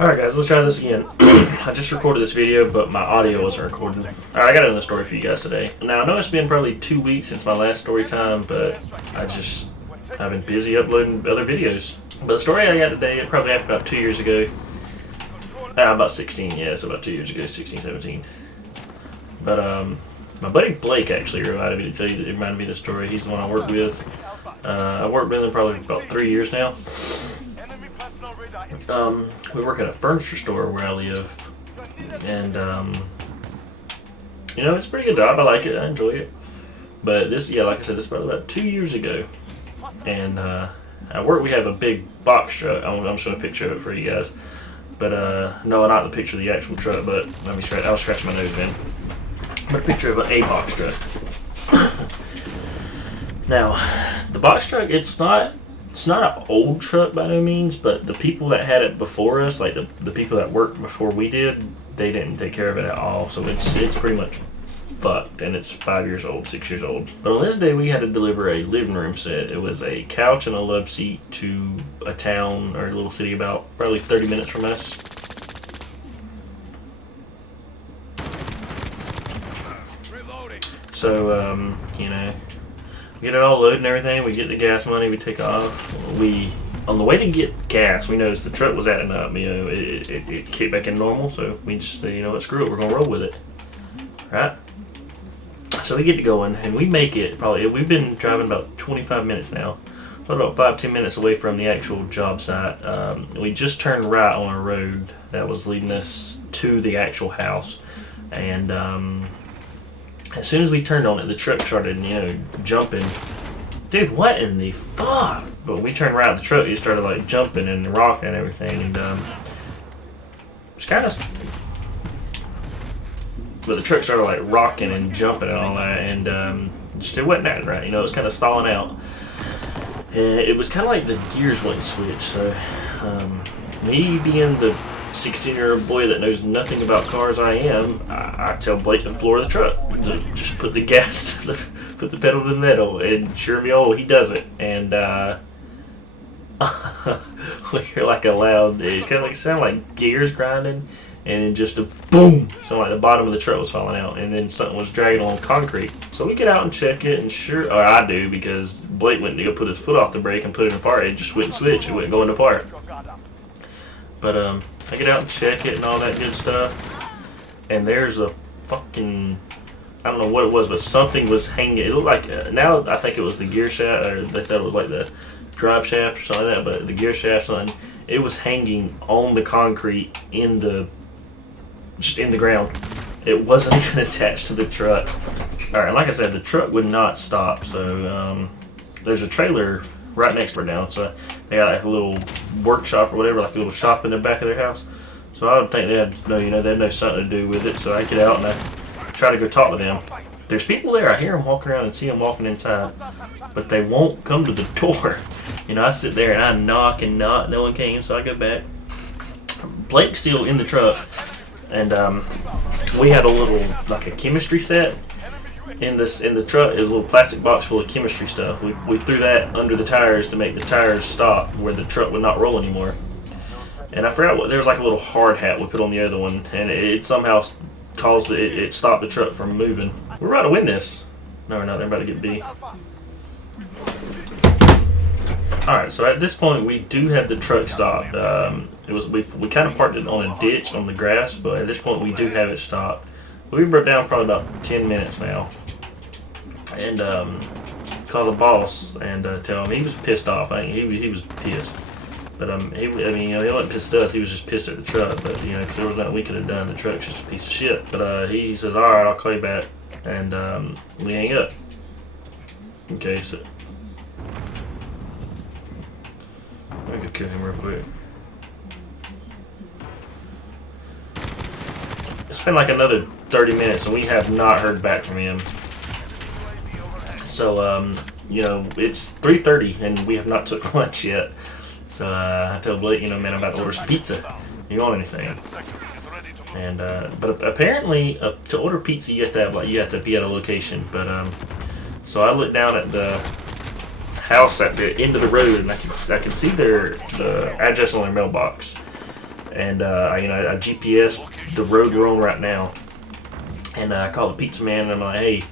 Alright guys, let's try this again. I just recorded this video, but my audio wasn't recorded. Alright, I got another story for you guys today. Now, I know it's been probably 2 weeks since my last story time, but I've been busy uploading other videos. But the story I got today, it probably happened about 2 years ago. About 16, yeah, so about 2 years ago, 16, 17. But, my buddy Blake actually reminded me of the story. He's the one I work with. I've worked with him probably about 3 years now. We work at a furniture store where I live, and you know, it's a pretty good job. I like it. I enjoy it. But this, yeah, like I said, this is probably about 2 years ago, and at work we have a big box truck. I'm showing a picture of it for you guys, but no, not the picture of the actual truck. But I'll scratch my nose then. But a picture of a box truck. Now, the box truck, it's not an old truck by no means, but the people that had it before us, like the people that worked before we did, they didn't take care of it at all. So it's pretty much fucked, and it's 5 years old, 6 years old. But on this day, we had to deliver a living room set. It was a couch and a love seat to a town or a little city about probably 30 minutes from us. So, you know, get it all loaded and everything. We get the gas money. We take off. On the way to get gas, we noticed the truck was acting up. You know, it kicked back in normal. So we just say, you know what, screw it. We're gonna roll with it, right? So we get to going, and we make it. We've been driving about 25 minutes now. About 5-10 minutes away from the actual job site. We just turned right on a road that was leading us to the actual house, and as soon as we turned on it, the truck started, you know, jumping. Dude, what in the fuck? But when we turned right, the truck, it started like jumping and rocking and everything, and it was kind of. But the truck started like rocking and jumping and all that, and just it wasn't acting right. You know, it was kind of stalling out. And it was kind of like the gears wouldn't switch. So, me being the 16-year-old boy that knows nothing about cars I tell Blake to floor the truck. Just put the gas, put the pedal to the metal, and sure me, he does it. And we hear like a loud, it's kind of like sound like gears grinding, and then just a boom, so like the bottom of the truck was falling out, and then something was dragging on concrete. So we get out and check it, and sure, or I do, because Blake went to go put his foot off the brake and put it apart. It just wouldn't switch, it wouldn't go into part. But I get out and check it and all that good stuff, and there's a fucking, I don't know what it was, but something was hanging. It looked like, now I think it was the gear shaft, or they thought it was like the drive shaft or something like that, but the gear shaft, something, it was hanging on the concrete just in the ground. It wasn't even attached to the truck. Alright, like I said, the truck would not stop, so there's a trailer right next to her down, so they got like a little workshop or whatever, like a little shop in the back of their house. So I would think they had no something to do with it. So I get out and I try to go talk to them. There's people there. I hear them walking around and see them walking inside, but they won't come to the door. You know, I sit there and I knock and knock. No one came, so I go back. Blake's still in the truck, and we had a little like a chemistry set. In the truck is a little plastic box full of chemistry stuff. We threw that under the tires to make the tires stop where the truck would not roll anymore. And I forgot what, there was like a little hard hat we put on the other one, and it somehow caused it stopped the truck from moving. We're about to win this. No, we're not. They're about to get B. Alright, so at this point we do have the truck stopped. We kind of parked it on a ditch on the grass, but at this point we do have it stopped. We broke down probably about 10 minutes now, and call the boss and tell him he was pissed off. I think he was pissed, but he wasn't pissed at us. He was just pissed at the truck. But you know, cause there was nothing we could have done. The truck's just a piece of shit. But he says, "All right, I'll call you back," and we hang up. Okay, so let me go kill him real quick. It's been like another 30 minutes and we have not heard back from him. So, you know, it's 3:30 and we have not took lunch yet. So I tell Blake, you know, man, I'm about to order some pizza. You want anything? And but apparently to order pizza you have to be at a location. But so I looked down at the house at the end of the road and I can see the address on their mailbox. and I GPS the road we're on right now, and I call the pizza man and I'm like, hey,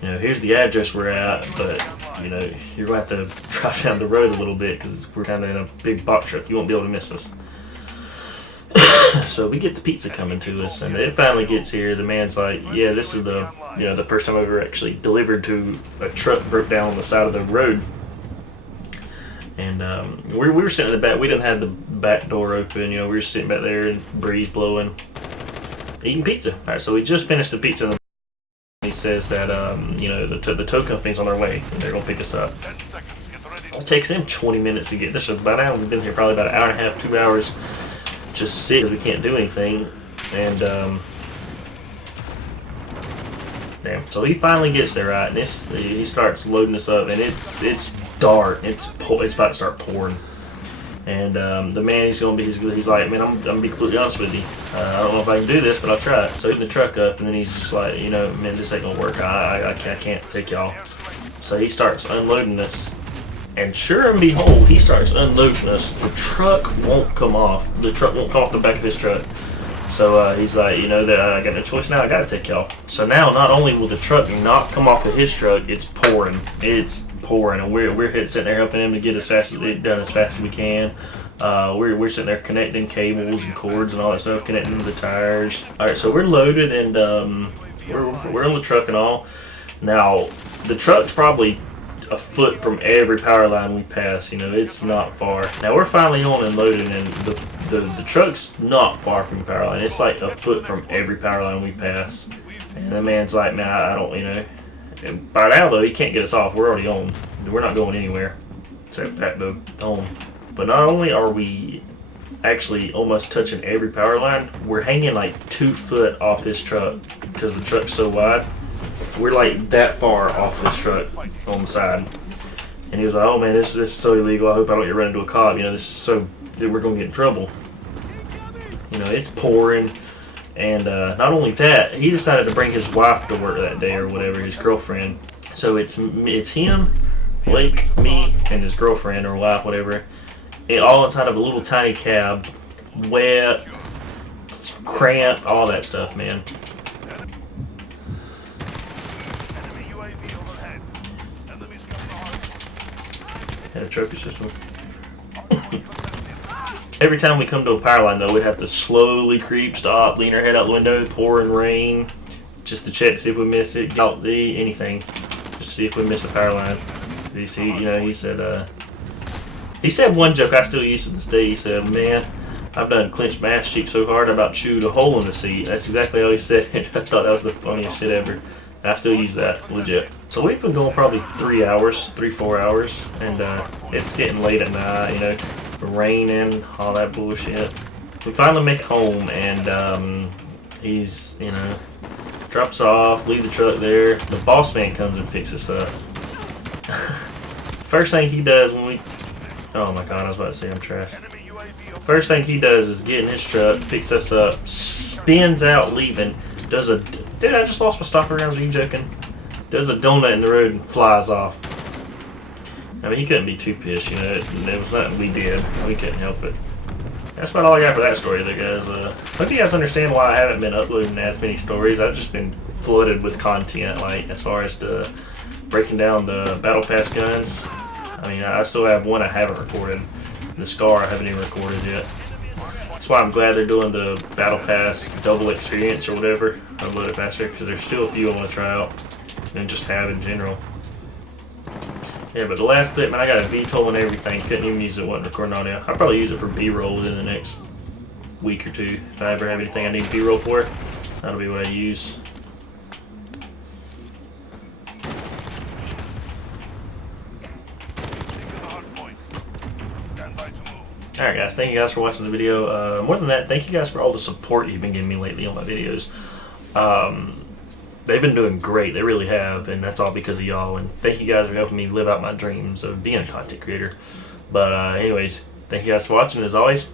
here's the address we're at, but you're gonna have to drive down the road a little bit because we're kind of in a big box truck. You won't be able to miss us. So we get the pizza coming to us, and it finally gets here. The man's like, yeah, this is the first time I've ever actually delivered to a truck broke down on the side of the road. And we were sitting in the back. We didn't have the back door open. We were sitting back there and breeze blowing, eating pizza. All right, so we just finished the pizza. He says that the tow company's on their way and they're gonna pick us up. It takes them 20 minutes to get this. By now we've been here probably about an hour and a half, 2 hours, just sit because we can't do anything. And damn. So he finally gets there, right? And he starts loading us up, and it's dark. It's about to start pouring. And the man, he's like, man, I'm gonna be completely honest with you. I don't know if I can do this, but I'll try it. So hitting the truck up, and then he's just like, man, this ain't gonna work. I can't take y'all. So he starts unloading us, and sure and behold, he starts unloading us. The truck won't come off. The truck won't come off the back of his truck. So he's like, that I got no choice now. I gotta take y'all. So now, not only will the truck not come off of his truck, it's pouring. It's pouring, and we're sitting there helping him to get it done as fast as we can. We're sitting there connecting cables and cords and all that stuff, connecting to the tires. All right, so we're loaded, and we're on the truck and all. Now the truck's probably a foot from every power line we pass. It's not far. Now we're finally on and loaded, and the truck's not far from the power line. It's like a foot from every power line we pass. And the man's like, man, I don't, And by now though, he can't get us off. We're already on. We're not going anywhere except back to home. But not only are we actually almost touching every power line, we're hanging like 2 foot off this truck because the truck's so wide. We're like that far off this truck on the side. And he was like, oh man, this is so illegal. I hope I don't get run into a cop. This is so, we're going to get in trouble. It's pouring. And not only that, he decided to bring his wife to work that day or whatever, his girlfriend. So it's him, Blake, me, and his girlfriend or wife, whatever, all inside of a little tiny cab, wet, cramped, all that stuff, man. Had a trophy system. Every time we come to a power line, though, we'd have to slowly creep, stop, lean our head out the window, pouring rain, just to check to see if we miss it, anything, just to see if we miss a power line. He said one joke I still use to this day. He said, man, I've done clenched my ass cheek so hard I about chewed a hole in the seat. That's exactly how he said it. I thought that was the funniest shit ever. I still use that, legit. So we've been going probably 3 hours, 3-4 hours, and it's getting late at night, raining, all that bullshit. We finally make it home, and he's, drops off, leave the truck there. The boss man comes and picks us up. First thing he does when we... Oh my god, I was about to say I'm trash. First thing he does is get in his truck, picks us up, spins out leaving, does a... Dude, I just lost my stopper rounds, are you joking? Does a donut in the road and flies off. I mean, he couldn't be too pissed, there was nothing we did. We couldn't help it. That's about all I got for that story, though, guys. Hope you guys understand why I haven't been uploading as many stories. I've just been flooded with content, as far as the breaking down the Battle Pass guns. I mean, I still have one I haven't recorded. The Scar I haven't even recorded yet. That's why I'm glad they're doing the Battle Pass double experience or whatever. Upload it faster, because there's still a few I want to try out. And just have in general. Yeah, but the last clip, man, I got a VTOL and everything. Couldn't even use it, wasn't recording audio. I'll probably use it for B-roll within the next week or two. If I ever have anything I need B-roll for, that'll be what I use. Alright guys, thank you guys for watching the video. More than that, thank you guys for all the support you've been giving me lately on my videos. They've been doing great, they really have, and that's all because of y'all, and thank you guys for helping me live out my dreams of being a content creator. But anyways, thank you guys for watching, as always.